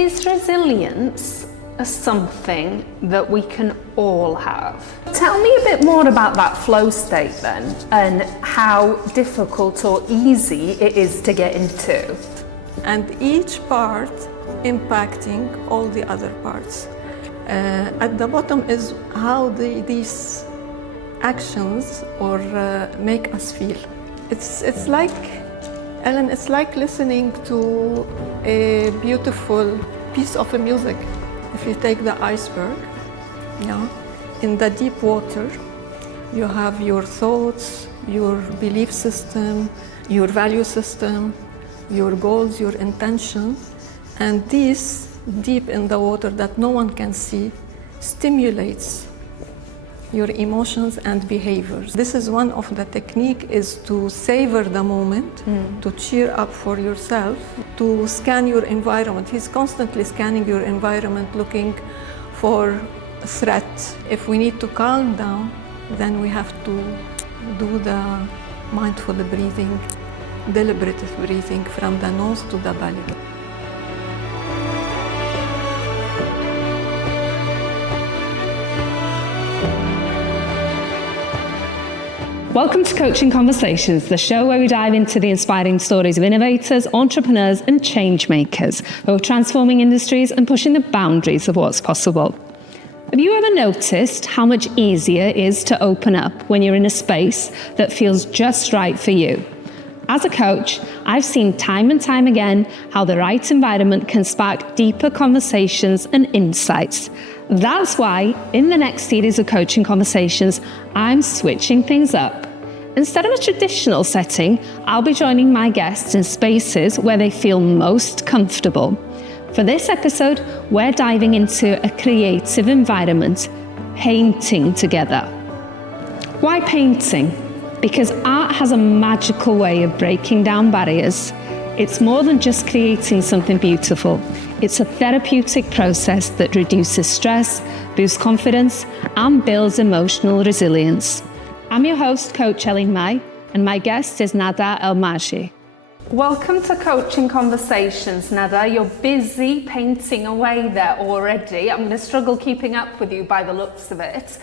is resilience something that we can all have? Tell me a bit more about that flow state then, and how difficult or easy it is to get into. And each part impacting all the other parts. At the bottom is how these actions or make us feel. It's like, Ellen, it's like listening to a beautiful piece of music. If you take the iceberg, yeah, in the deep water, you have your thoughts, your belief system, your value system, your goals, your intention, and this deep in the water that no one can see stimulates your emotions and behaviors. This is one of the technique, is to savor the moment, to cheer up for yourself, to scan your environment. He's constantly scanning your environment, looking for a threat. If we need to calm down, then we have to do the mindful breathing, deliberative breathing from the nose to the belly. Welcome to Coaching Conversations, the show where we dive into the inspiring stories of innovators, entrepreneurs, and change makers who are transforming industries and pushing the boundaries of what's possible. Have you ever noticed how much easier it is to open up when you're in a space that feels just right for you? As a coach, I've seen time and time again how the right environment can spark deeper conversations and insights. That's why, in the next series of Coaching Conversations, I'm switching things up. Instead of a traditional setting, I'll be joining my guests in spaces where they feel most comfortable. For this episode, we're diving into a creative environment, painting together. Why painting? Because art has a magical way of breaking down barriers. It's more than just creating something beautiful. It's a therapeutic process that reduces stress, boosts confidence, and builds emotional resilience. I'm your host, Coach Mai, and my guest is Nada El Marji. Welcome to Coaching Conversations, Nada. You're busy painting away there already. I'm going to struggle keeping up with you by the looks of it.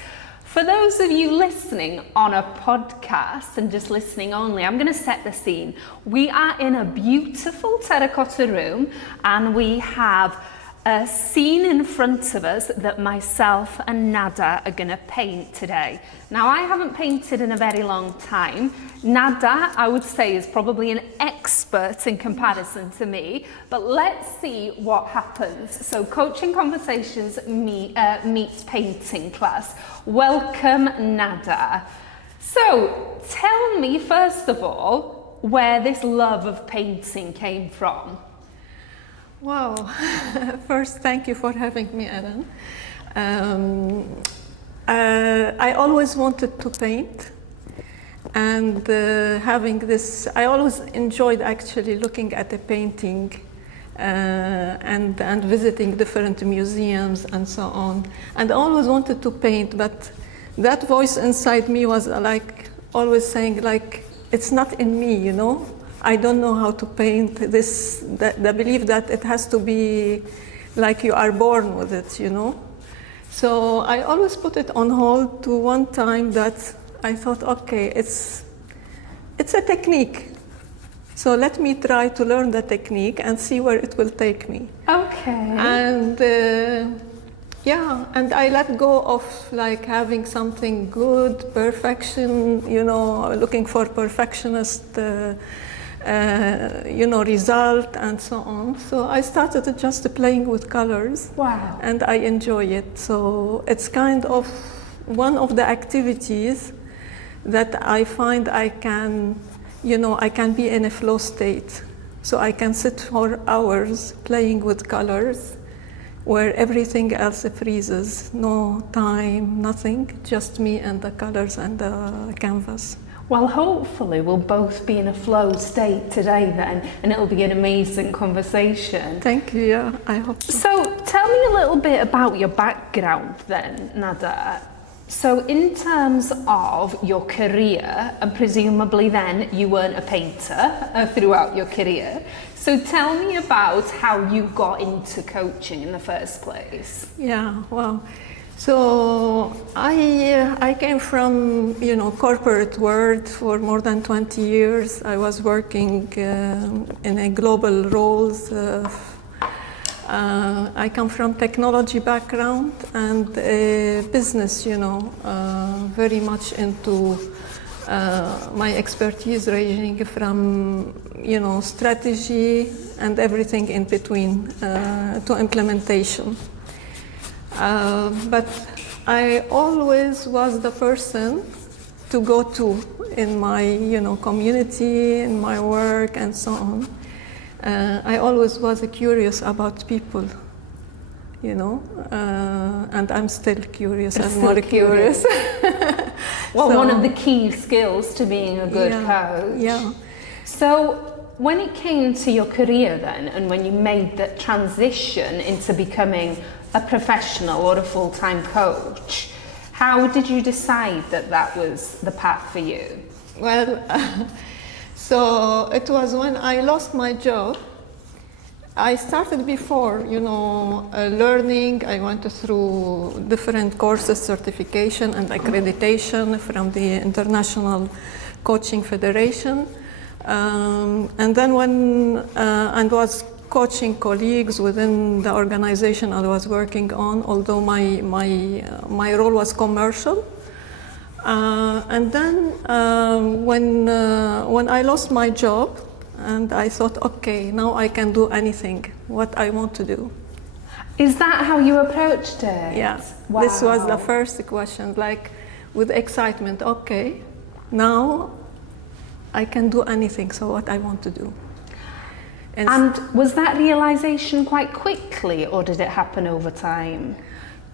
For those of you listening on a podcast and just listening only, I'm going to set the scene. We are in a beautiful terracotta room and we have a scene in front of us that myself and Nada are going to paint today. Now, I haven't painted in a very long time. Nada, I would say, is probably an expert in comparison to me, but let's see what happens. So, Coaching Conversations meets painting class. Welcome, Nada. So, tell me, first of all, where this love of painting came from. Wow. First, thank you for having me, Ellen. I always wanted to paint, and having this, I always enjoyed actually looking at a painting and visiting different museums and so on. And I always wanted to paint, but that voice inside me was like always saying, like, it's not in me, you know? I don't know how to paint this, the belief that it has to be like you are born with it, you know? So I always put it on hold to one time that I thought, okay, it's a technique. So let me try to learn the technique and see where it will take me. Okay. And yeah, and I let go of like having something good, perfection, you know, looking for perfectionist, you know, result and so on. So I started just playing with colors. Wow. And I enjoy it. So it's kind of one of the activities that I find I can, you know, I can be in a flow state. So I can sit for hours playing with colors where everything else freezes. No time, nothing, just me and the colors and the canvas. Well, hopefully we'll both be in a flow state today then, and it'll be an amazing conversation. Thank you, yeah, I hope so. So tell me a little bit about your background then, Nada. So in terms of your career, and presumably then you weren't a painter throughout your career, so tell me about how you got into coaching in the first place. Yeah, well, so I came from corporate world for more than 20 years. I was working in a global roles. I come from technology background and business, very much into my expertise ranging from, strategy and everything in between to implementation. But I always was the person to go to in my, community, in my work and so on. I always was curious about people, and I'm still curious and more curious. Well, one of the key skills to being a good coach. Yeah. So when it came to your career then, and when you made that transition into becoming a professional or a full-time coach, how did you decide that that was the path for you? Well, so it was when I lost my job. I started before, learning. I went through different courses, certification and accreditation from the International Coaching Federation. And then when I was coaching colleagues within the organization I was working on, although my role was commercial. And then when I lost my job, and I thought, okay, now I can do anything, what I want to do. Is that how you approached it? Yeah, wow. This was the first question, like with excitement, okay, now I can do anything, so what I want to do. And was that realization quite quickly, or did it happen over time?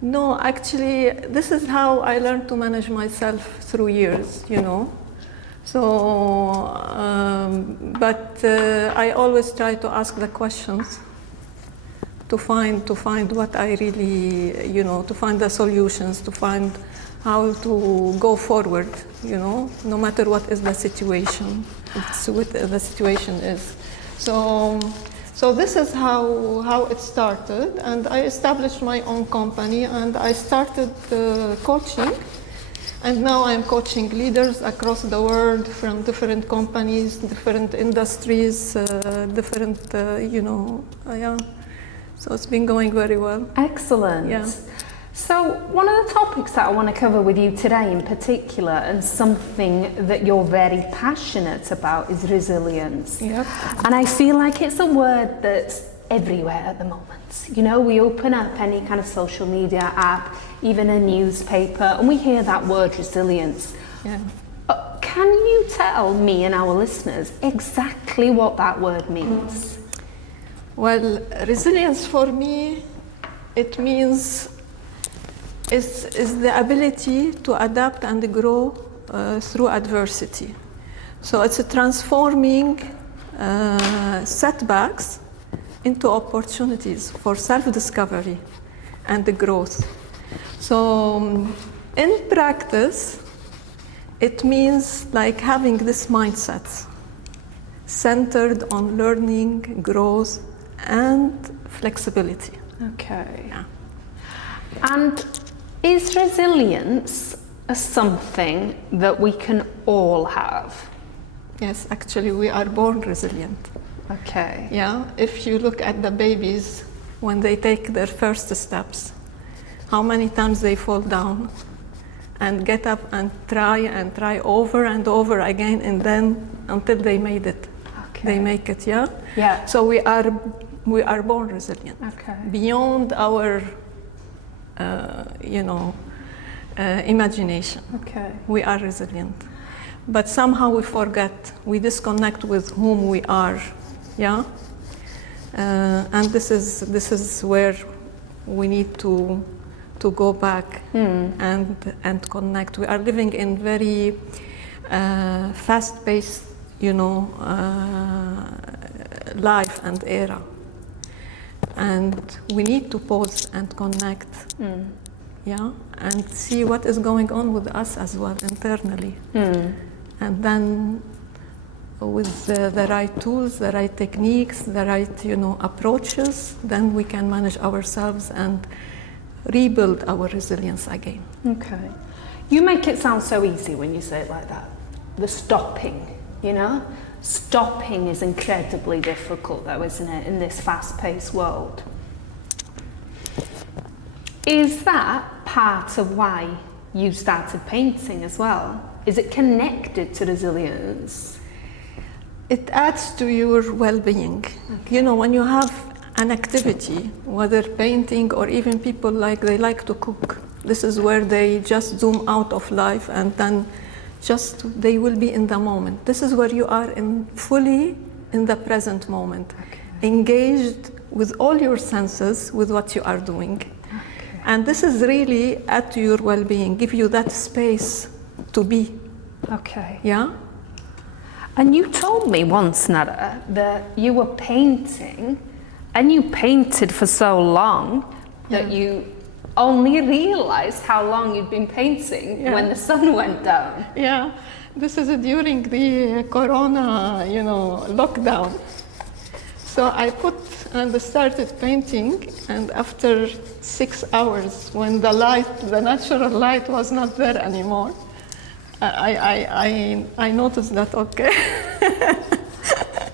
No, actually, this is how I learned to manage myself through years, So, but I always try to ask the questions to find what I really, to find the solutions, to find how to go forward, no matter what is the situation, what the situation is. So this is how it started, and I established my own company, and I started coaching. And now I'm coaching leaders across the world from different companies, different industries, different, yeah. So it's been going very well. Excellent. Yeah. So one of the topics that I want to cover with you today in particular, and something that you're very passionate about, is resilience. Yep. And I feel like it's a word that's everywhere at the moment. We open up any kind of social media app, even a newspaper, and we hear that word resilience. Yeah. Can you tell me and our listeners exactly what that word means? Well, resilience for me, it means is the ability to adapt and grow through adversity. So it's a transforming setbacks into opportunities for self-discovery and the growth. So in practice, it means like having this mindset centered on learning, growth, and flexibility. Okay. Yeah. And is resilience something that we can all have? Yes, actually, we are born resilient. Okay. Yeah, if you look at the babies when they take their first steps, how many times they fall down and get up and try over and over again, and then until they made it. Okay. They make it, yeah? Yeah. So we are born resilient. Okay. Beyond our imagination. Okay. We are resilient. But somehow we forget, we disconnect with whom we are, yeah? And this is where we need to go back and connect. We are living in very fast-paced, life and era. And we need to pause and connect yeah, and see what is going on with us as well internally. And then with the right tools, the right techniques, the right, approaches, then we can manage ourselves and rebuild our resilience again. Okay. You make it sound so easy when you say it like that. The stopping, Stopping is incredibly difficult though, isn't it, in this fast-paced world? Is that part of why you started painting as well? Is it connected to resilience? It adds to your well-being. Okay. When you have an activity, whether painting or even people they like to cook, this is where they just zoom out of life and then they will be in the moment. This is where you are fully in the present moment, engaged with all your senses with what you are doing. And this is really add to your well-being, give you that space to be. Okay. Yeah? And you told me once, Nada, that you were painting and you painted for so long that you only realized how long you'd been painting when the sun went down. Yeah, this is during the Corona, lockdown. So I started painting, and after 6 hours, when the natural light was not there anymore, I noticed that,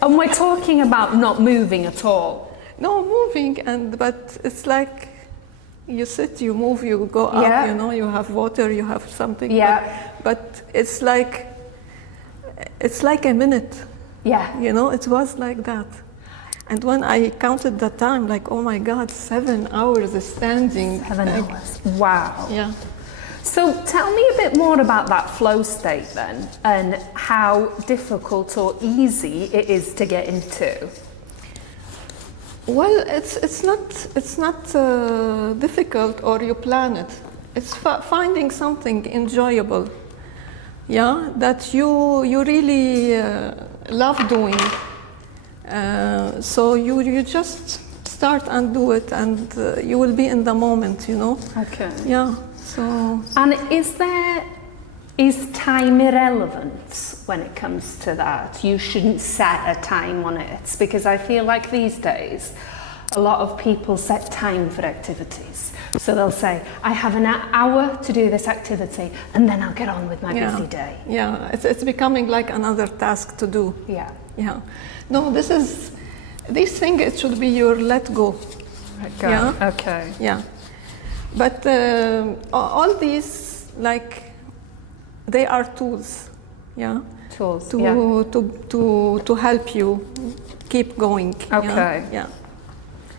And we're talking about not moving at all. No, moving, but it's like you sit, you move, you go up, you have water, you have something. Yeah. But it's like a minute. Yeah. It was like that. And when I counted the time, oh my God, 7 hours standing. 7 hours. Wow. Yeah. So tell me a bit more about that flow state then, and how difficult or easy it is to get into. Well, it's not difficult, or you plan it. It's finding something enjoyable, that you really love doing. So you just start and do it, and you will be in the moment, Okay. Yeah. So. And is time irrelevant when it comes to that? You shouldn't set a time on it, because I feel like these days a lot of people set time for activities. So they'll say, I have an hour to do this activity and then I'll get on with my busy day. Yeah, it's becoming like another task to do. Yeah. Yeah. No, this thing, it should be your let go. Let go. Yeah. Okay. Yeah. But all these, they are tools, Tools, to help you keep going. Okay. Yeah.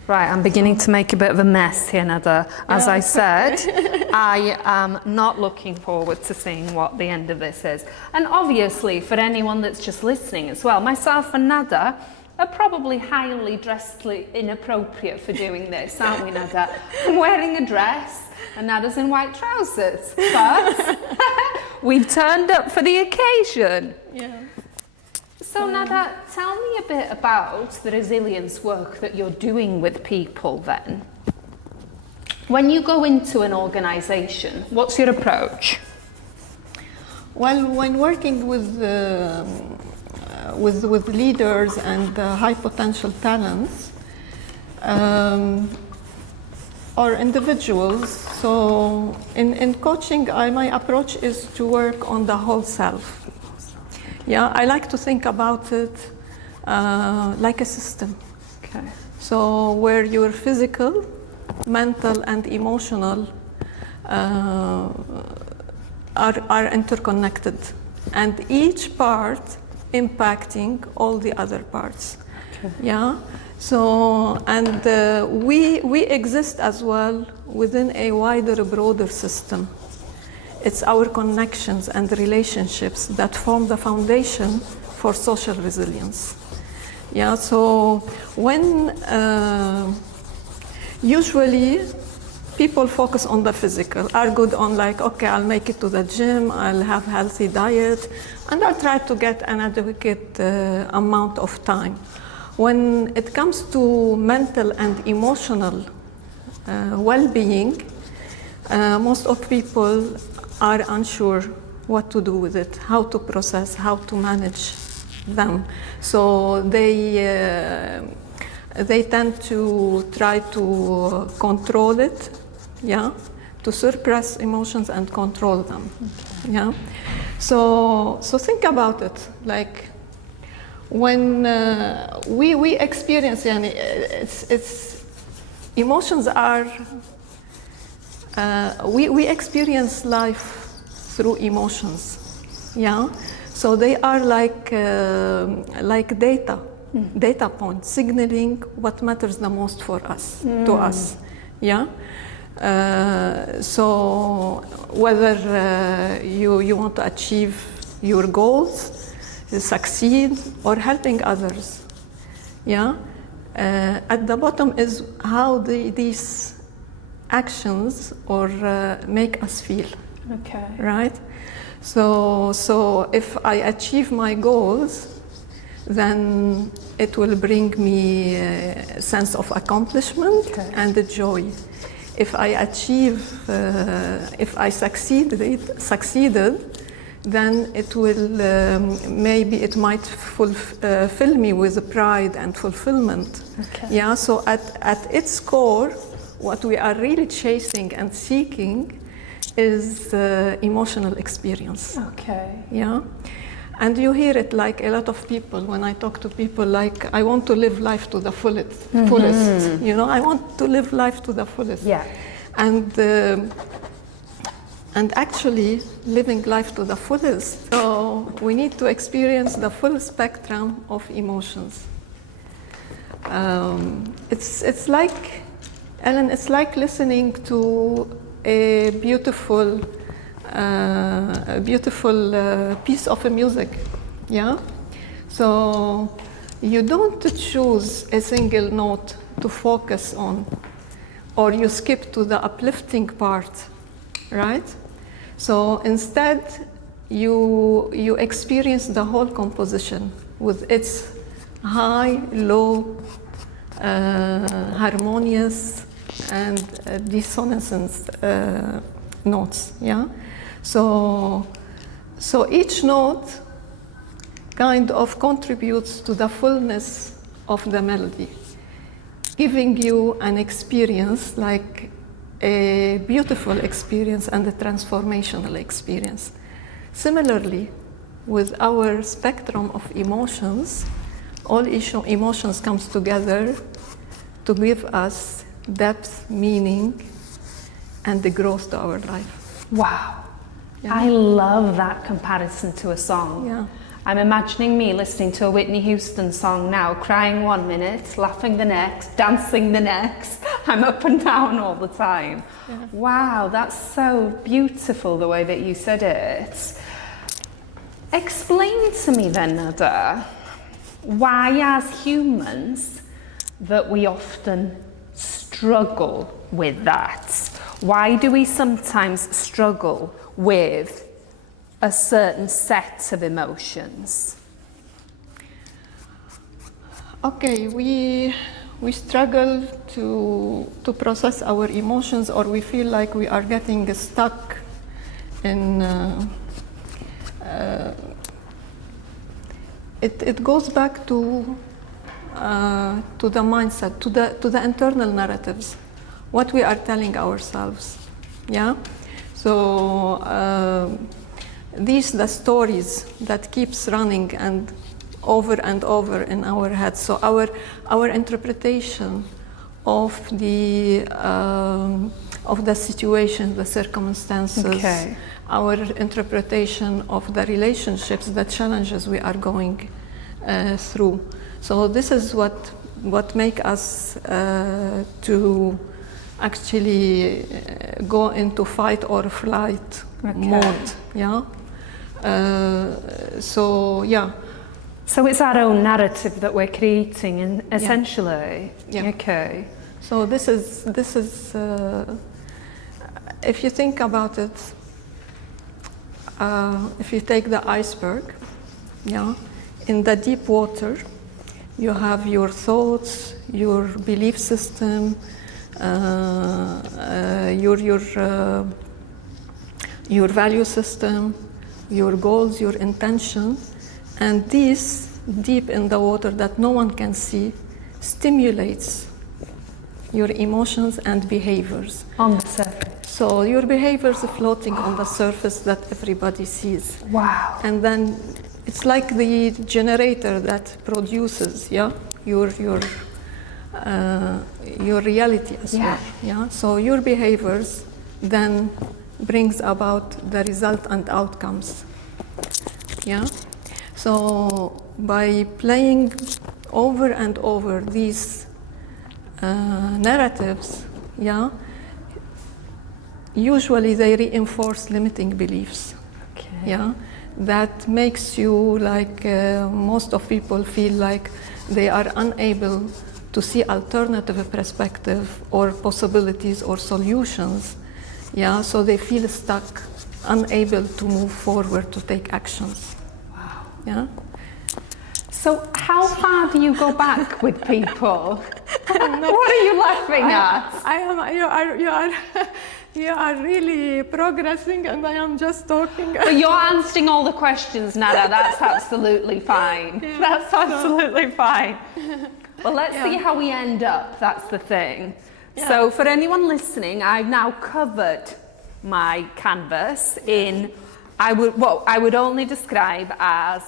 Right, I'm beginning to make a bit of a mess here, Nada. As I said, I am not looking forward to seeing what the end of this is. And obviously, for anyone that's just listening as well, myself and Nada are probably highly dressed inappropriate for doing this, aren't we, Nada? I'm wearing a dress and Nada's in white trousers, but we've turned up for the occasion. Yeah. So Nada, tell me a bit about the resilience work that you're doing with people then. When you go into an organisation, what's your approach? Well, when working with leaders and high potential talents, or individuals, so in coaching, my approach is to work on the whole self. Yeah, I like to think about it like a system. Okay. So where your physical, mental, and emotional are interconnected, and each part impacting all the other parts. Okay. Yeah. So and we exist as well within a wider, broader system. It's our connections and relationships that form the foundation for social resilience. Yeah, so when usually people focus on the physical, are good on okay, I'll make it to the gym, I'll have healthy diet, and I'll try to get an adequate amount of time. When it comes to mental and emotional well-being, most of people are unsure what to do with it, how to process, how to manage them. So they tend to try to control it, yeah, to suppress emotions and control them, yeah. So think about it, like when we experience, it's emotions are, we experience life through emotions, yeah. So they are like data points, signaling what matters the most for us, to us, yeah. So whether you want to achieve your goals, succeed, or helping others, yeah. At the bottom is how these actions or make us feel. Okay. Right? So if I achieve my goals, then it will bring me a sense of accomplishment, okay, and the joy. If I achieve, if I succeeded, then it will, maybe it might fill me with pride and fulfillment. Okay. Yeah, so at its core, what we are really chasing and seeking is emotional experience. Okay. Yeah. And you hear it like a lot of people, when I talk to people, like, I want to live life to the fullest, you know, I want to live life to the fullest. Yeah. And actually, living life to the fullest, so we need to experience the full spectrum of emotions. It's like, Ellen, it's like listening to a beautiful piece of music, yeah? So you don't choose a single note to focus on, or you skip to the uplifting part, right? So instead, you experience the whole composition with its high, low, harmonious, and dissonance notes, yeah? So each note kind of contributes to the fullness of the melody, giving you an experience, like a beautiful experience and a transformational experience. Similarly, with our spectrum of emotions, all emotions comes together to give us depth, meaning, and the growth to our life. Wow. Yeah. I love that comparison to a song. Yeah. I'm imagining me listening to a Whitney Houston song now, crying 1 minute, laughing the next, dancing the next. I'm up and down all the time. Yeah. Wow, that's so beautiful the way that you said it. Explain to me then, Nada, why as humans that we often struggle with that. Why do we sometimes struggle with a certain set of emotions? Okay, we struggle to process our emotions, or we feel like we are getting stuck in it goes back to the mindset, to the internal narratives, what we are telling ourselves, yeah? So these the stories that keeps running and over in our heads. So our interpretation of the situation, the circumstances, okay, our interpretation of the relationships, the challenges we are going through. So this is what make us to actually go into fight or flight mode. Yeah. So yeah. So it's our own narrative that we're creating, and essentially. Yeah. Okay. So this is if you think about it, if you take the iceberg, yeah, in the deep water, you have your thoughts, your belief system, your value system, your goals, your intention, and this deep in the water that no one can see stimulates your emotions and behaviors. On the surface. So your behaviors are floating on the surface that everybody sees. Wow. And then it's like the generator that produces, your reality as well. Yeah. So your behaviors then brings about the result and outcomes. Yeah. So by playing over and over these narratives, usually they reinforce limiting beliefs. Okay. Yeah, that makes you like most of people feel like they are unable to see alternative perspective or possibilities or solutions. Yeah, so they feel stuck, unable to move forward to take actions. Wow. Yeah. So how far do you go back with people? What are you laughing at? You are really progressing, and I am just talking. But you're answering all the questions, Nada. That's absolutely fine. Yeah. That's absolutely fine. Well, let's see how we end up. That's the thing. Yeah. So for anyone listening, I've now covered my canvas in, I would only describe as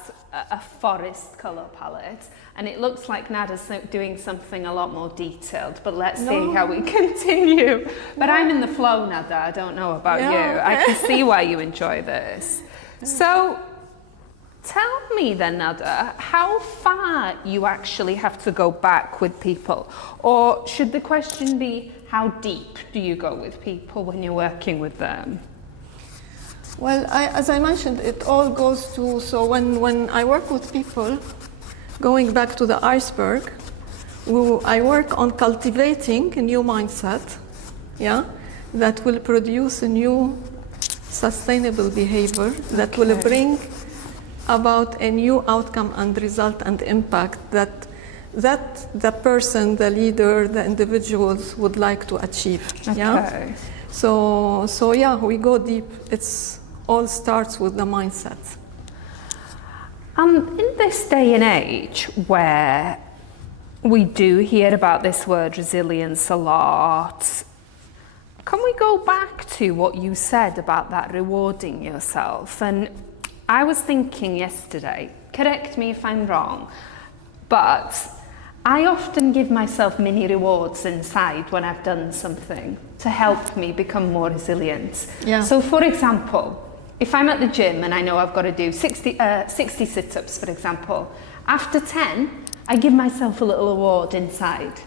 a forest colour palette, and it looks like Nada's doing something a lot more detailed, but let's see how we continue. But I'm in the flow, Nada. I don't know about you. Okay. I can see why you enjoy this. So tell me then, Nada, how far you actually have to go back with people, or should the question be, how deep do you go with people when you're working with them? Well, as I mentioned, it all goes to, so when I work with people, going back to the iceberg, I work on cultivating a new mindset, that will produce a new sustainable behavior that will bring about a new outcome and result and impact that the person, the leader, the individuals would like to achieve. Okay. Yeah? So we go deep. It's all starts with the mindset. In this day and age where we do hear about this word resilience a lot, can we go back to what you said about that rewarding yourself? And I was thinking yesterday, correct me if I'm wrong, but I often give myself mini rewards inside when I've done something to help me become more resilient. Yeah. So for example, if I'm at the gym and I know I've got to do 60 sit-ups, for example, after 10, I give myself a little award inside.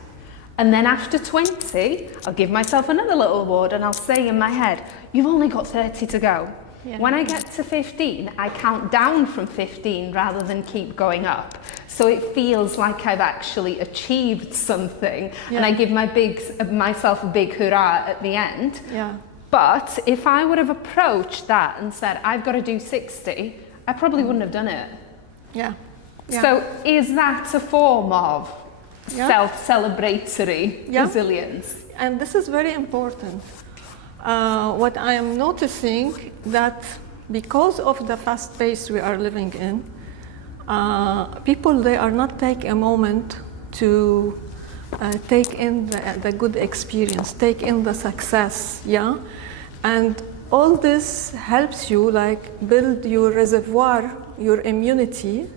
And then after 20, I'll give myself another little award and I'll say in my head, you've only got 30 to go. Yeah. When I get to 15, I count down from 15 rather than keep going up. So it feels like I've actually achieved something, and I give myself a big hurrah at the end. Yeah. But if I would have approached that and said, I've got to do 60, I probably wouldn't have done it. Yeah. Yeah. So is that a form of self-celebratory resilience? And this is very important. What I am noticing that because of the fast pace we are living in, people, they are not taking a moment to take in the good experience, take in the success, and all this helps you like build your reservoir, your immunity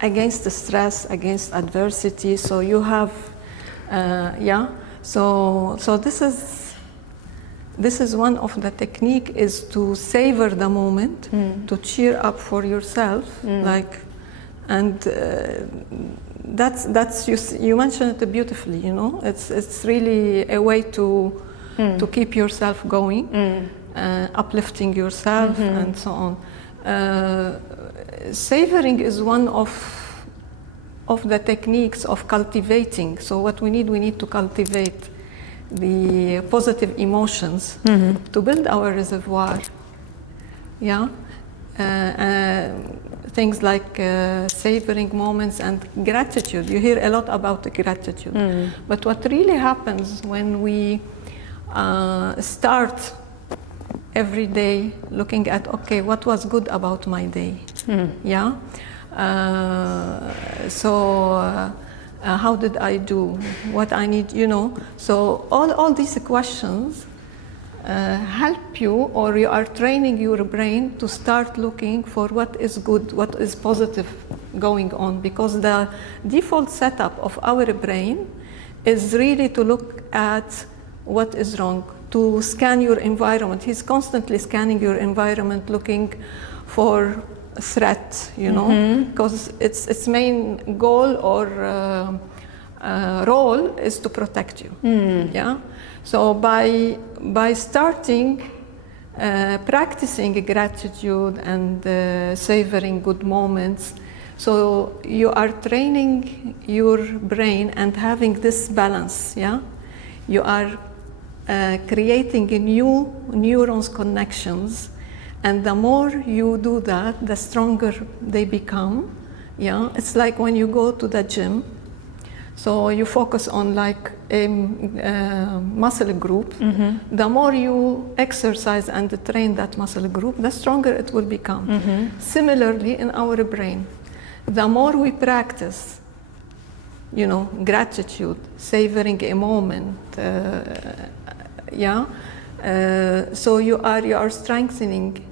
against the stress, against adversity. So you have, So this is one of the technique, is to savor the moment, to cheer up for yourself, and that's you mentioned it beautifully. It's really a way to keep yourself going, uplifting yourself, and so on. Savoring is one of the techniques of cultivating. So what we need to cultivate the positive emotions to build our reservoir. things like savoring moments and gratitude. You hear a lot about the gratitude. But what really happens when we start every day looking at, okay, what was good about my day? Yeah. How did I do? What I need, you know? So all these questions help you, or you are training your brain to start looking for what is good, what is positive going on, because the default setup of our brain is really to look at what is wrong, to scan your environment. He's constantly scanning your environment, looking for threat, you know, because its main goal or role is to protect you. Yeah. So by starting practicing gratitude and savoring good moments, so you are training your brain and having this balance. Yeah, you are creating new neurons connections, and the more you do that, the stronger they become. Yeah, it's like when you go to the gym. So you focus on like a muscle group. The more you exercise and train that muscle group, the stronger it will become. Similarly, in our brain, the more we practice, you know, gratitude, savoring a moment, so you are strengthening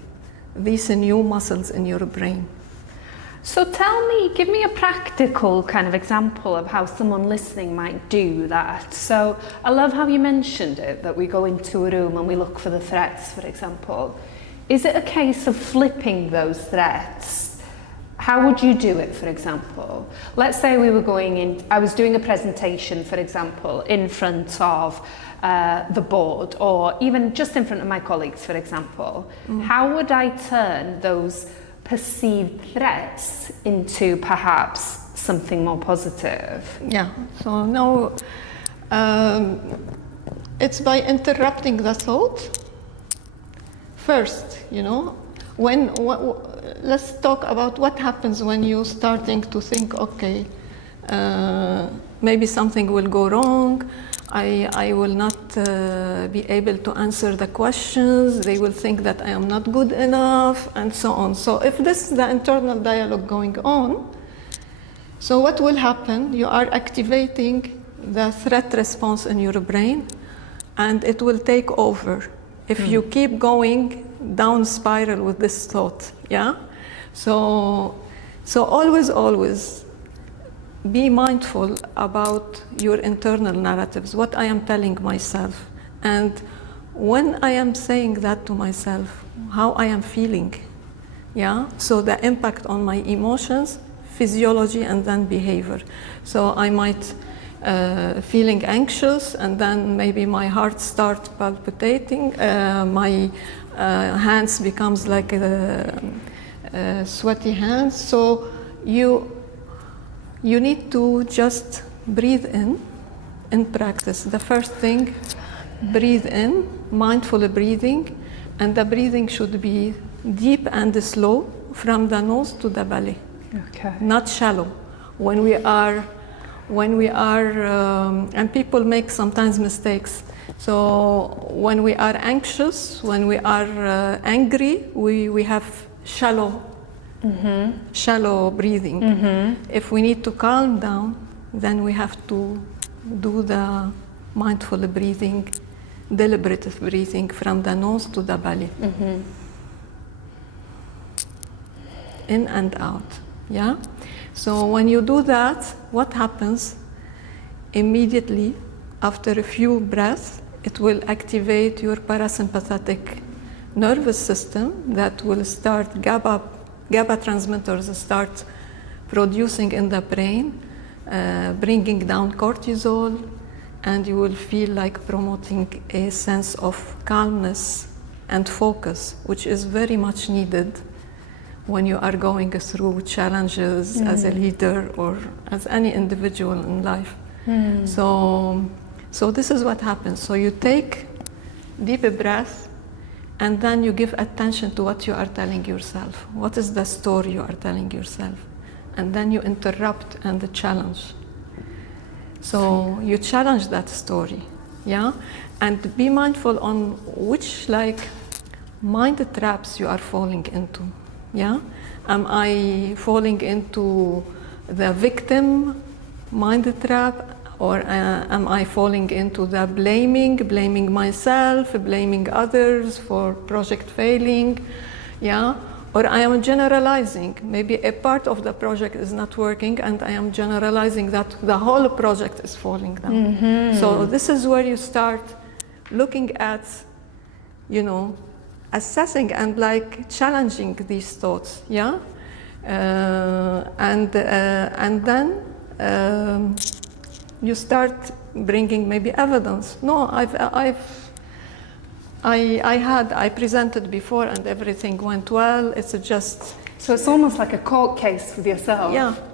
these new muscles in your brain. So give me a practical kind of example of how someone listening might do that. So I love how you mentioned it, that we go into a room and we look for the threats, for example. Is it a case of flipping those threats? How would you do it, for example? Let's say we were I was doing a presentation, for example, in front of the board, or even just in front of my colleagues, for example. How would I turn those perceived threats into perhaps something more positive? Yeah, so now it's by interrupting the thought first, you know. Let's talk about what happens when you're starting to think, okay, maybe something will go wrong, I will not be able to answer the questions, they will think that I am not good enough, and so on. So if this is the internal dialogue going on, so what will happen? You are activating the threat response in your brain, and it will take over if you keep going down spiral with this thought. Yeah. So always be mindful about your internal narratives, what I am telling myself, and when I am saying that to myself, how I am feeling. Yeah. So the impact on my emotions, physiology, and then behavior. So I might feeling anxious, and then maybe my heart starts palpitating, my hands becomes like sweaty hands. So you need to just breathe in practice. The first thing, breathe in, mindful breathing, and the breathing should be deep and slow from the nose to the belly. Okay. Not shallow. When we are, and people make sometimes mistakes. So when we are anxious, when we are angry, we have shallow breathing. If we need to calm down, then we have to do the mindful breathing, deliberative breathing from the nose to the belly. In and out. Yeah. So when you do that, what happens? Immediately after a few breaths, it will activate your parasympathetic nervous system that will start GABA transmitters start producing in the brain, bringing down cortisol, and you will feel like promoting a sense of calmness and focus, which is very much needed when you are going through challenges as a leader or as any individual in life. So this is what happens. So you take deep breath and then you give attention to what you are telling yourself. What is the story you are telling yourself? And then you interrupt and challenge. So you challenge that story, yeah? And be mindful on which mind traps you are falling into, yeah? Am I falling into the victim mind trap, or am I falling into the blaming myself, blaming others for project failing, yeah? Or I am generalizing. Maybe a part of the project is not working and I am generalizing that the whole project is falling down. Mm-hmm. So this is where you start looking at, assessing and challenging these thoughts, yeah? And then you start bringing maybe evidence. No, I presented before and everything went well. It's just... So it's almost like a court case with yourself.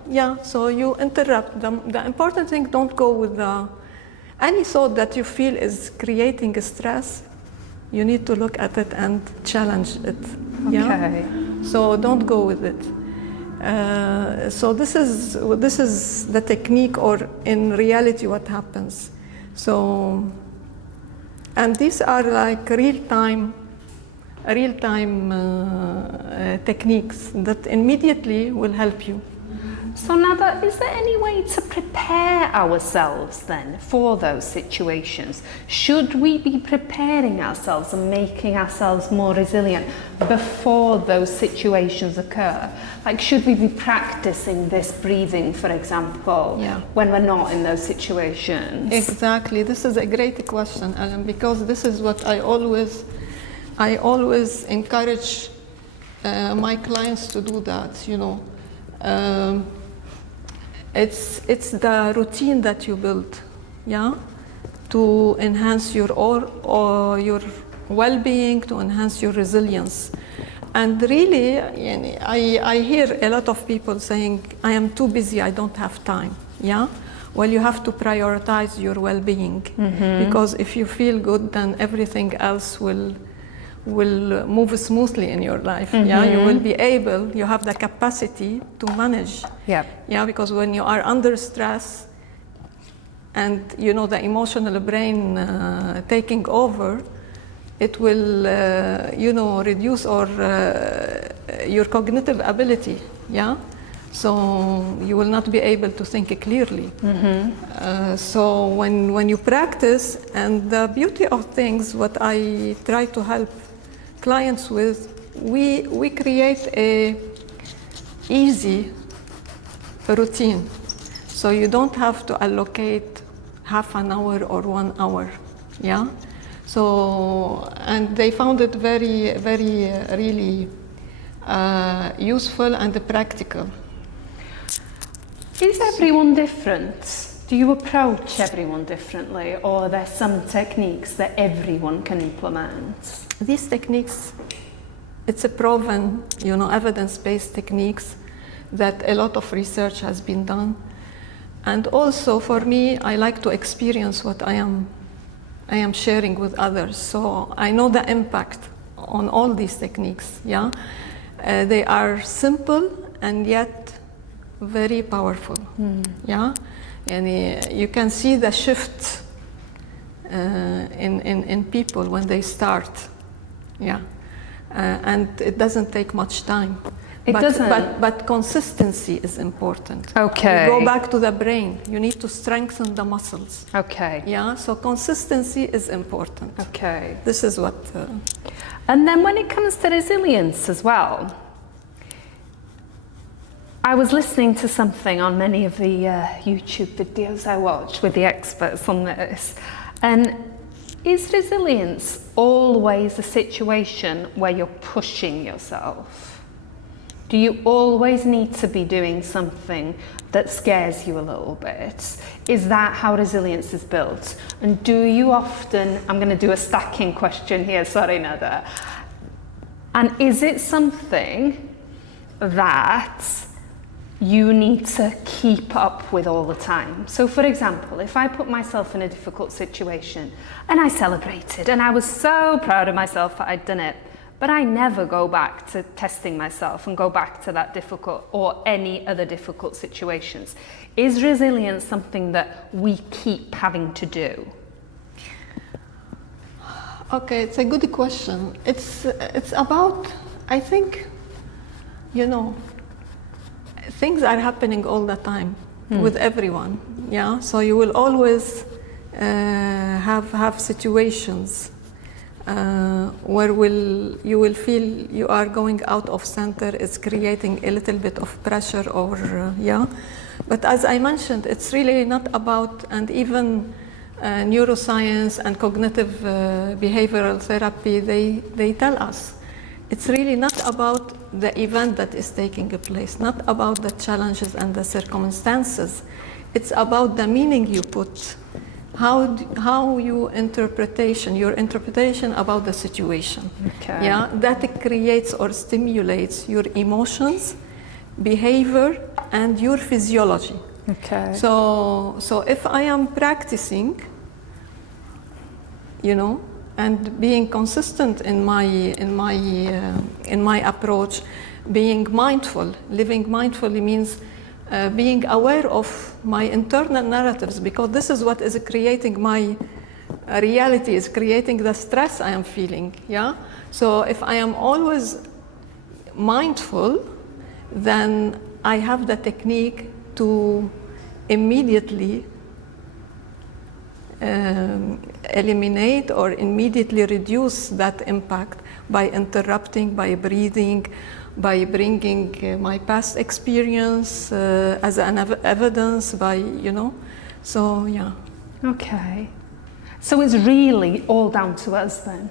Yeah. So you interrupt them. The important thing, don't go with any thought that you feel is creating stress. You need to look at it and challenge it. Okay. Yeah? So don't go with it. So this is the technique, or in reality what happens. So, and these are real-time techniques that immediately will help you. So Nada, is there any way to prepare ourselves then for those situations? Should we be preparing ourselves and making ourselves more resilient before those situations occur? Should we be practicing this breathing, for example, when we're not in those situations? Exactly. This is a great question, Ellen, because this is what I always encourage my clients to do that, It's the routine that you build, yeah, to enhance your well-being, to enhance your resilience. And really, I hear a lot of people saying, I am too busy, I don't have time, yeah? Well, you have to prioritize your well-being, because if you feel good, then everything else will move smoothly in your life. Yeah, you will be able, you have the capacity to manage. Yeah, because when you are under stress and the emotional brain taking over, it will reduce your cognitive ability. Yeah, so you will not be able to think clearly. So when you practice, and the beauty of things, what I try to help clients with, we create a easy routine. So you don't have to allocate half an hour or 1 hour, yeah? So, and they found it very, very, really useful and practical. Is everyone different? Do you approach everyone differently, or are there some techniques that everyone can implement? These techniques, it's a proven, evidence-based techniques that a lot of research has been done. And also for me, I like to experience what I am sharing with others. So I know the impact on all these techniques, yeah? They are simple and yet very powerful, yeah? And you can see the shift in people when they start, yeah. And it doesn't take much time. But consistency is important. Okay. You go back to the brain. You need to strengthen the muscles. Okay. Yeah, so consistency is important. Okay. This is what... And then when it comes to resilience as well, I was listening to something on many of the YouTube videos I watched with the experts on this. And is resilience always a situation where you're pushing yourself? Do you always need to be doing something that scares you a little bit? Is that how resilience is built? And do you often, I'm going to do a stacking question here, sorry Nada. And is it something that you need to keep up with all the time. So for example, if I put myself in a difficult situation and I celebrated and I was so proud of myself that I'd done it, but I never go back to testing myself and go back to that difficult or any other difficult situations, is resilience something that we keep having to do? Okay, it's a good question. It's about, I think, things are happening all the time with everyone. Yeah, so you will always have situations where you will feel you are going out of center. It's creating a little bit of pressure, or But as I mentioned, it's really not about, and even neuroscience and cognitive behavioral therapy, they tell us it's really not about the event that is taking place, not about the challenges and the circumstances. It's about the meaning you put, how your interpretation about the situation. Okay. Yeah, that creates or stimulates your emotions, behavior, and your physiology. Okay. So if I am practicing, and being consistent in my approach, being mindful, living mindfully means being aware of my internal narratives, because this is what is creating my reality, is creating the stress I am feeling. Yeah. So if I am always mindful, then I have the technique to immediately eliminate or immediately reduce that impact by interrupting, by breathing, by bringing my past experience as an evidence, so yeah. Okay. So it's really all down to us then?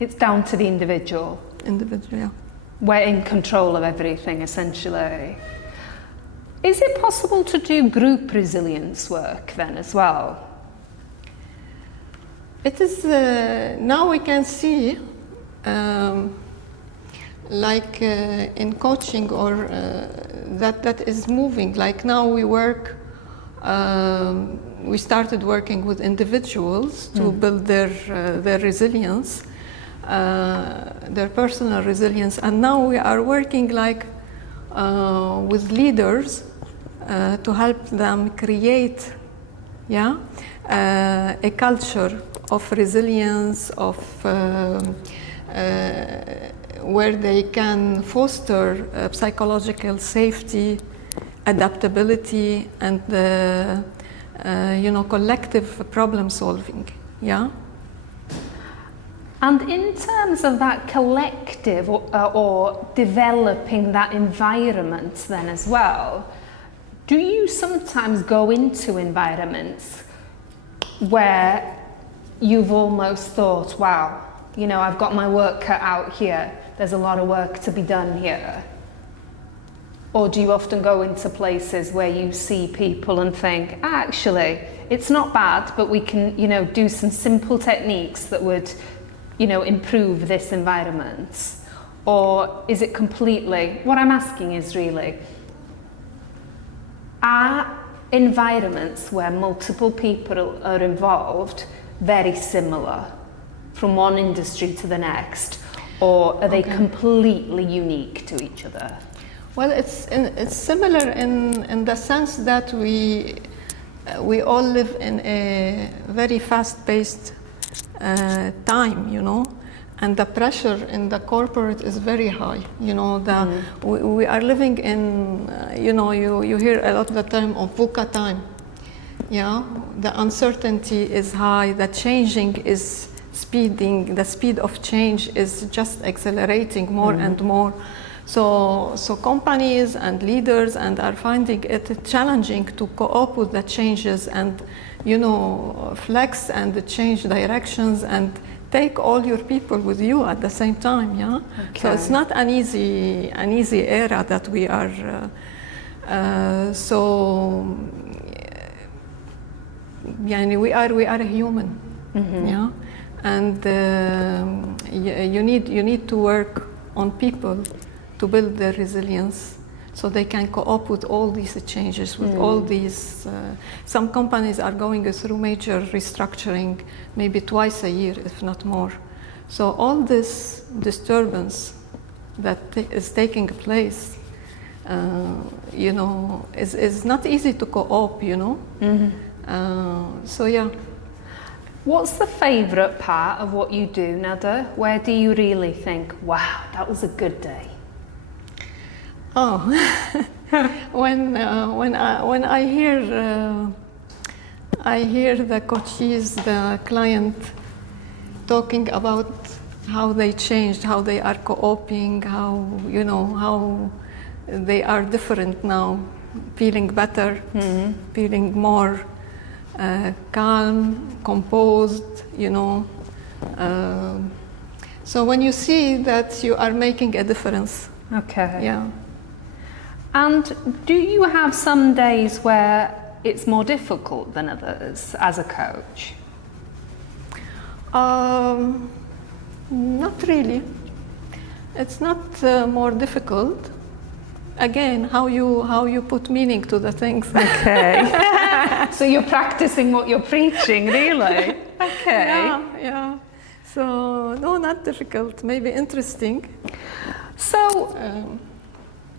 It's down to the individual? Individual, yeah. We're in control of everything, essentially. Is it possible to do group resilience work then as well? It is, now we can see, like in coaching, or that is moving. Like now we work, we started working with individuals to build their resilience, their personal resilience, and now we are working like with leaders to help them create, a culture of resilience, of where they can foster psychological safety, adaptability, and collective problem solving. Yeah. And in terms of that collective or developing that environment then as well, do you sometimes go into environments where you've almost thought, wow, I've got my work cut out here, there's a lot of work to be done here? Or do you often go into places where you see people and think, actually, it's not bad, but we can, do some simple techniques that would, improve this environment? Or is it completely, what I'm asking is really, are environments where multiple people are involved very similar from one industry to the next, or are they completely unique to each other? Well, it's similar in the sense that we all live in a very fast-paced time, and the pressure in the corporate is very high. We are living in, you hear a lot of the time of VUCA time. Yeah, the uncertainty is high, the changing is speeding, the speed of change is just accelerating more and more. So companies and leaders are finding it challenging to cope with the changes and, flex and change directions and take all your people with you at the same time. Yeah. Okay. So it's not an easy era that we are. We are a human. Yeah, and you need to work on people to build their resilience. so they can cope with all these changes, with all these. Some companies are going through major restructuring, maybe twice a year, if not more. So all this disturbance that is taking place, you know, is not easy to cope, you know. So yeah. What's the favourite part of what you do, Nada? Where do you really think, wow, that was a good day? Oh, when I hear the coaches, the client talking about how they changed, how they are coping, how, you know, how they are different now, feeling better, feeling more calm, composed, you know. So when you see that you are making a difference. Okay. Yeah. And do you have some days where it's more difficult than others as a coach? Not really. It's not more difficult. Again, how you put meaning to the things. Okay. So you're practicing what you're preaching, really? Okay. Yeah. So no, not difficult. Maybe interesting. So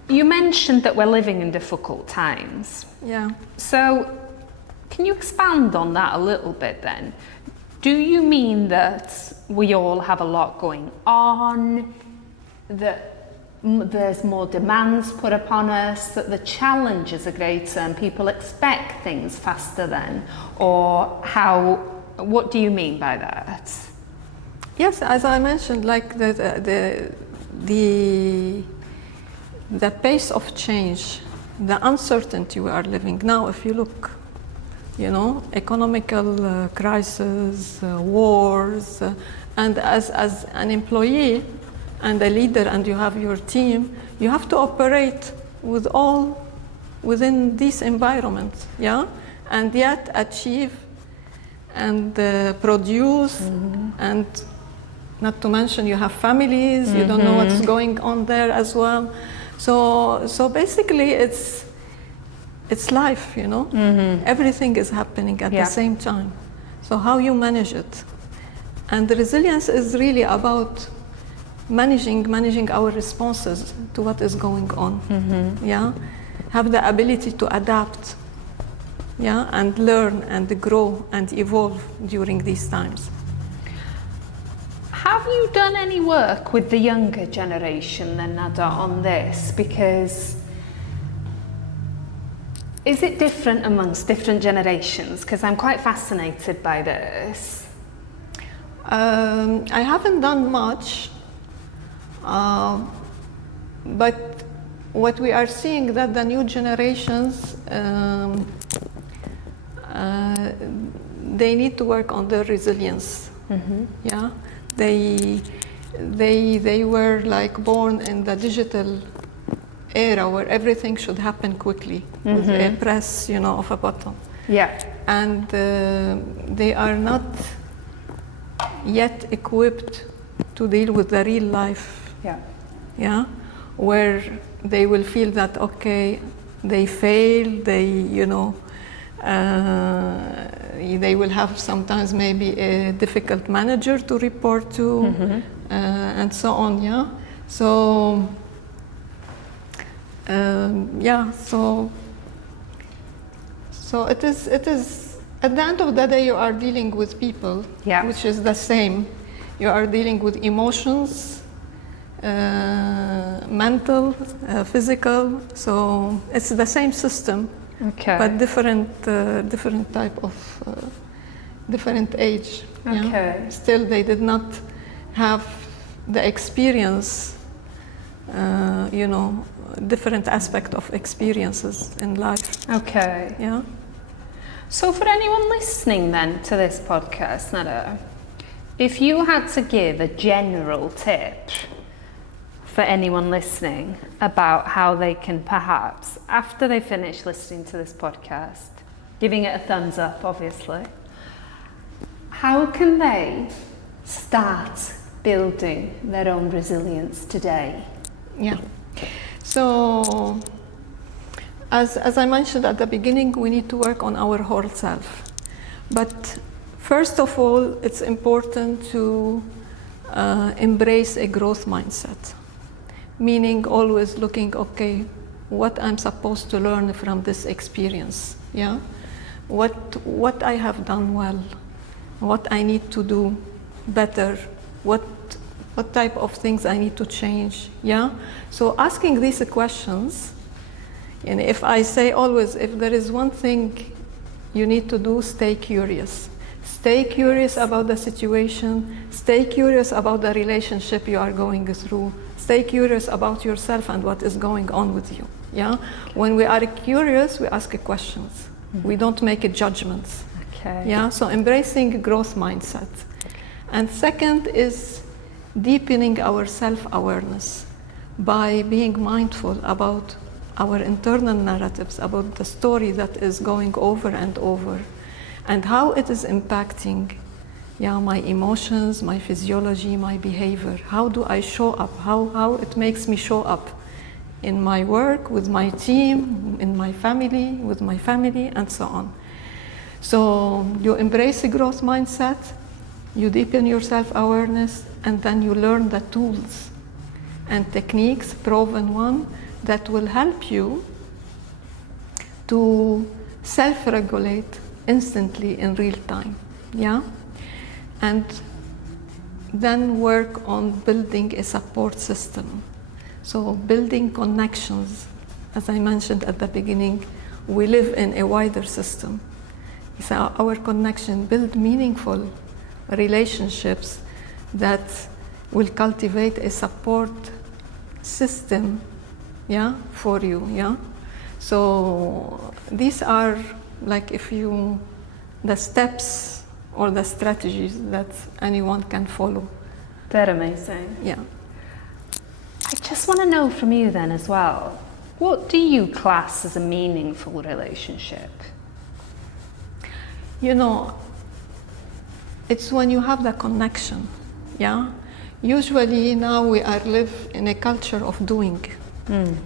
you mentioned that we're living in difficult times. Yeah. So can you expand on that a little bit then? Do you mean that we all have a lot going on, that there's more demands put upon us, that the challenges are greater and people expect things faster then? Or what do you mean by that? Yes, as I mentioned, like the pace of change, the uncertainty we are living now. If you look, you know, economical crisis, wars, and as an employee and a leader, and you have your team, you have to operate within this environment, yeah, and yet achieve and produce, and not to mention you have families, you don't know what's going on there as well. So basically it's life, you know. Everything is happening at the same time. So how you manage it, and the resilience is really about managing our responses to what is going on. Yeah, have the ability to adapt. Yeah, and learn and grow and evolve during these times. Have you done any work with the younger generation then, Nada, on this? Because is it different amongst different generations? Because I'm quite fascinated by this. I haven't done much, but what we are seeing that the new generations, they need to work on their resilience. Yeah, they were like born in the digital era where everything should happen quickly with a press, you know, of a button. Yeah, and they are not yet equipped to deal with the real life. Yeah, where they will feel that okay, they failed, they will have sometimes maybe a difficult manager to report to, and so on. Yeah, so so it is at the end of the day you are dealing with people, which is the same. You are dealing with emotions, mental, physical, so it's the same system, but different type of different age. Yeah? Still they did not have the experience, different aspect of experiences in life. Yeah. So for anyone listening then to this podcast, Nada, if you had to give a general tip for anyone listening about how they can perhaps, after they finish listening to this podcast, giving it a thumbs up obviously, how can they start building their own resilience today? Yeah. So as I mentioned at the beginning, we need to work on our whole self. But first of all, it's important to embrace a growth mindset, meaning always looking, okay, what I'm supposed to learn from this experience, yeah? What I have done well, what I need to do better, what type of things I need to change, yeah? So asking these questions, and if I say always, if there is one thing you need to do, stay curious. Stay curious about the situation, stay curious about the relationship you are going through, stay curious about yourself and what is going on with you, yeah? Okay. When we are curious, we ask questions. We don't make judgments. Okay. Yeah, so embracing growth mindset. And second is deepening our self-awareness by being mindful about our internal narratives, about the story that is going over and over, and how it is impacting, yeah, my emotions, my physiology, my behavior. How do I show up? How it makes me show up in my work, with my team, in my family, with my family, and so on. So you embrace a growth mindset, you deepen your self-awareness, and then you learn the tools and techniques, proven one, that will help you to self-regulate instantly in real time, yeah? And then work on building a support system. So building connections, as I mentioned at the beginning, we live in a wider system. So our connection, build meaningful relationships that will cultivate a support system, yeah, for you, yeah? So these are like the steps or the strategies that anyone can follow. They're amazing. Yeah. I just want to know from you then as well, what do you class as a meaningful relationship? You know, it's when you have the connection, yeah? Usually now we live in a culture of doing.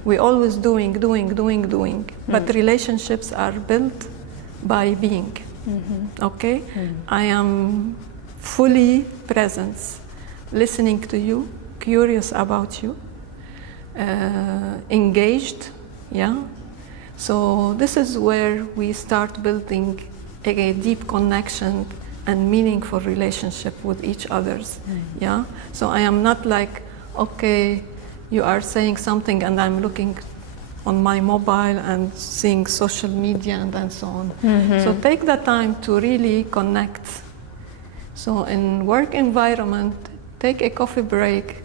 We always doing. But relationships are built by being, okay? I am fully present, listening to you, curious about you, engaged, yeah? So this is where we start building a deep connection and meaningful relationship with each others, yeah? So I am not like, okay, you are saying something and I'm looking on my mobile and seeing social media and then so on. So take the time to really connect. So in work environment, take a coffee break,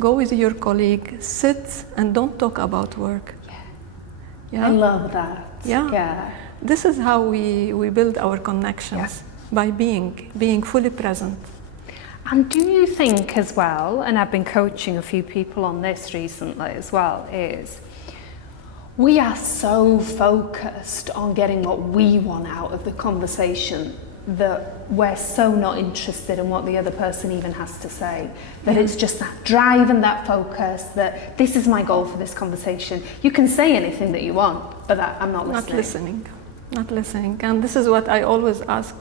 go with your colleague, sit and don't talk about work. Yeah. I love that. Yeah. This is how we build our connections, by being fully present. And do you think as well, and I've been coaching a few people on this recently as well, is we are so focused on getting what we want out of the conversation that we're so not interested in what the other person even has to say, that it's just that drive and that focus, that this is my goal for this conversation. You can say anything that you want, but I'm not listening. Not listening. And this is what I always ask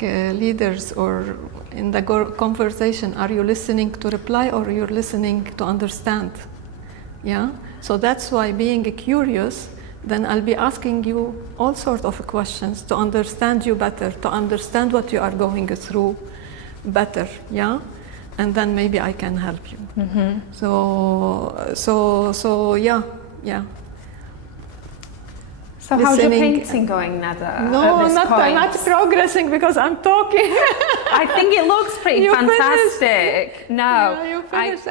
leaders or in the conversation, are you listening to reply or you're listening to understand? Yeah. So that's why being curious, then I'll be asking you all sorts of questions to understand you better, to understand what you are going through better, yeah? And then maybe I can help you. So yeah. So how's your painting going, Nada? No, I'm not progressing because I'm talking. I think it looks pretty fantastic. Finished. No, yeah, you finished.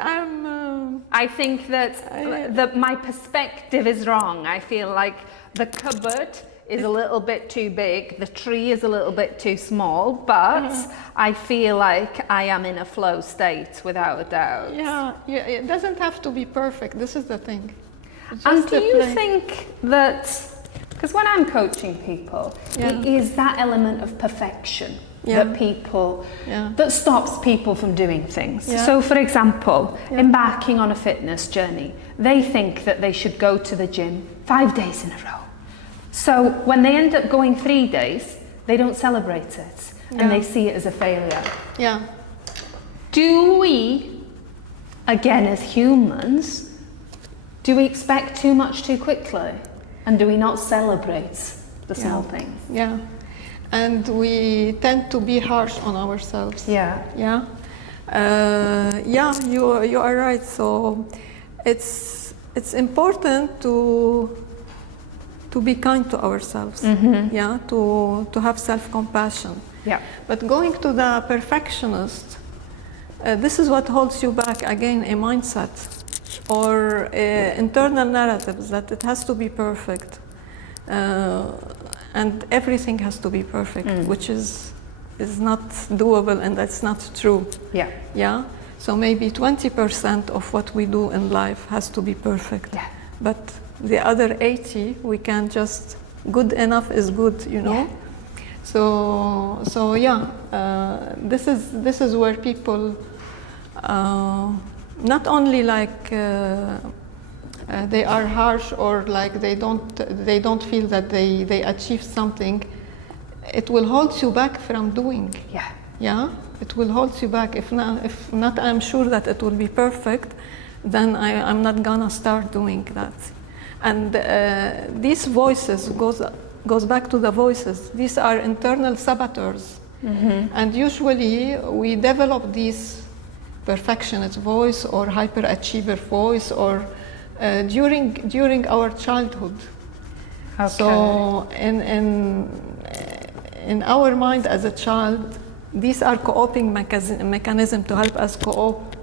I think that my perspective is wrong. I feel like the cupboard is a little bit too big, the tree is a little bit too small, but I feel like I am in a flow state without a doubt. Yeah, it doesn't have to be perfect. This is the thing. And do you think that, because when I'm coaching people, it is that element of perfection that stops people from doing things. Yeah. So, for example, embarking on a fitness journey, they think that they should go to the gym 5 days in a row. So when they end up going 3 days, they don't celebrate it and they see it as a failure. Yeah. Do we, again as humans, do we expect too much too quickly? And do we not celebrate the small things? Yeah. And we tend to be harsh on ourselves. Yeah. Yeah. You are right. So it's important to be kind to ourselves. Yeah. To have self-compassion. Yeah. But going to the perfectionist, this is what holds you back. Again, a mindset or internal narratives that it has to be perfect. And everything has to be perfect, which is not doable, and that's not true. Yeah. Yeah. So maybe 20% of what we do in life has to be perfect. Yeah. But the other 80, we can just good enough is good, you know. Yeah. So this is where people not only like. They are harsh, or like they don't feel that they achieved something. It will hold you back from doing. Yeah. Yeah, it will hold you back. If not, I'm sure that it will be perfect. Then I'm not gonna start doing that. And these voices goes back to the voices. These are internal saboteurs, and usually we develop this perfectionist voice or hyperachiever voice or during our childhood. Okay. So in our mind as a child, these are coping mechanism to help us cope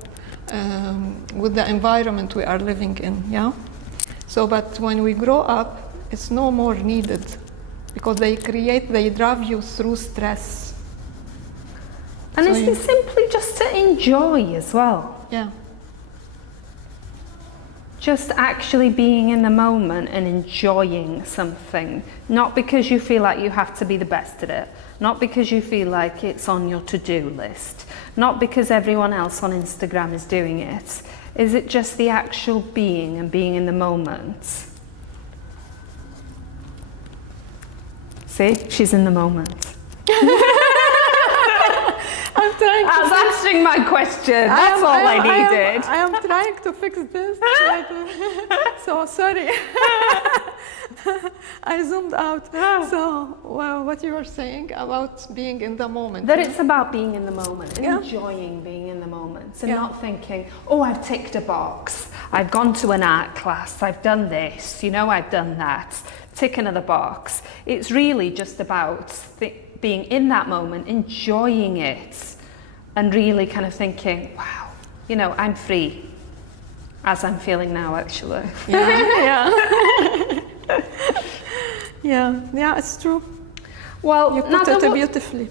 with the environment we are living in. Yeah. So, but when we grow up, it's no more needed because they drive you through stress. And So is it simply just to enjoy as well? Yeah. Just actually being in the moment and enjoying something, not because you feel like you have to be the best at it, not because you feel like it's on your to-do list, not because everyone else on Instagram is doing it. Is it just the actual being and being in the moment? See, she's in the moment. I'm trying That's answering my question. That's all I needed. I am trying to fix this. So sorry. I zoomed out. So, well, what you were saying about being in the moment. That it's about being in the moment, and Yeah. enjoying being in the moment, and Yeah. not thinking, oh, I've ticked a box, I've gone to an art class, I've done this, I've done that, tick another box. It's really just about being in that moment, enjoying it, and really kind of thinking, wow, I'm free, as I'm feeling now, actually. Yeah. Yeah, it's true. Well, You put Nada, it beautifully.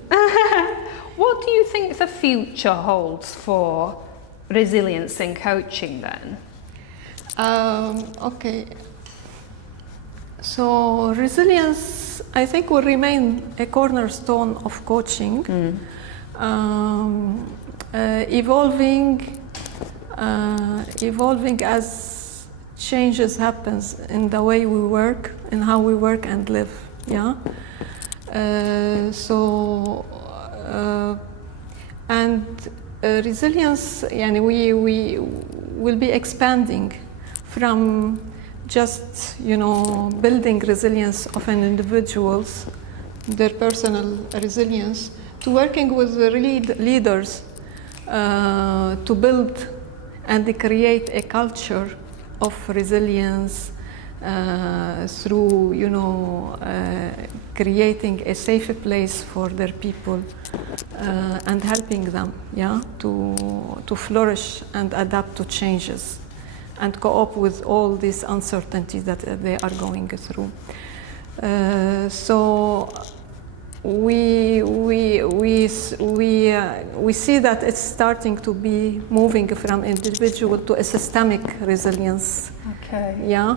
what do you think the future holds for resilience in coaching then? Okay. So resilience, I think, will remain a cornerstone of coaching, evolving as changes happens in the way we work, in how we work and live. Yeah. Resilience, we will be expanding from just building resilience of an individual's, their personal resilience, to working with the leaders to build and create a culture of resilience through creating a safe place for their people and helping them to flourish and adapt to changes and cope with all these uncertainties that they are going through. So we see that it's starting to be moving from individual to a systemic resilience. Okay. Yeah,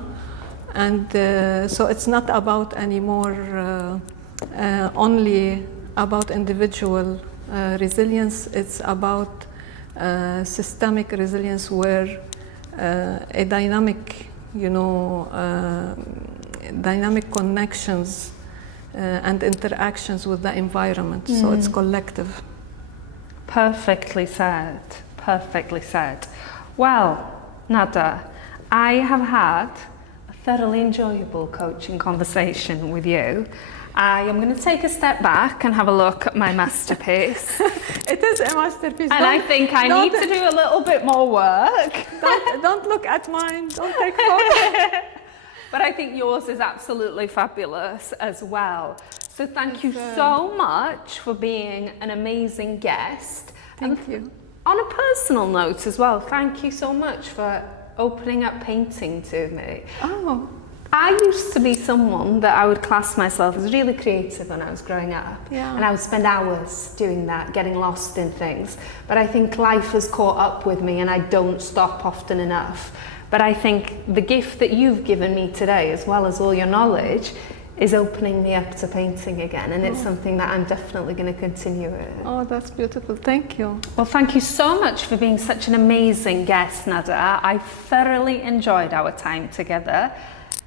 and so it's not about anymore only about individual resilience. It's about systemic resilience, where a dynamic, dynamic connections and interactions with the environment. So it's collective. Perfectly said. Perfectly said. Well, Nada, I have had a thoroughly enjoyable coaching conversation with you. I am going to take a step back and have a look at my masterpiece. It is a masterpiece. And I think I need to do a little bit more work. Don't look at mine. Don't take photos. But I think yours is absolutely fabulous as well. So thank you so much for being an amazing guest. Thank you. On a personal note as well, thank you so much for opening up painting to me. Oh. I used to be someone that I would class myself as really creative when I was growing up. Yeah. And I would spend hours doing that, getting lost in things. But I think life has caught up with me and I don't stop often enough. But I think the gift that you've given me today, as well as all your knowledge, is opening me up to painting again. And it's something that I'm definitely going to continue with. Oh, that's beautiful. Thank you. Well, thank you so much for being such an amazing guest, Nada. I thoroughly enjoyed our time together.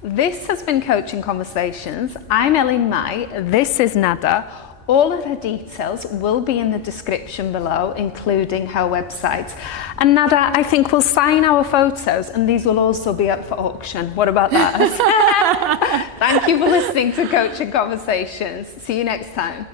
This has been Coaching Conversations. I'm Ellen Mai. This is Nada. All of her details will be in the description below, including her website. And Nada, I think we'll sign our photos and these will also be up for auction. What about that? Thank you for listening to Coaching Conversations. See you next time.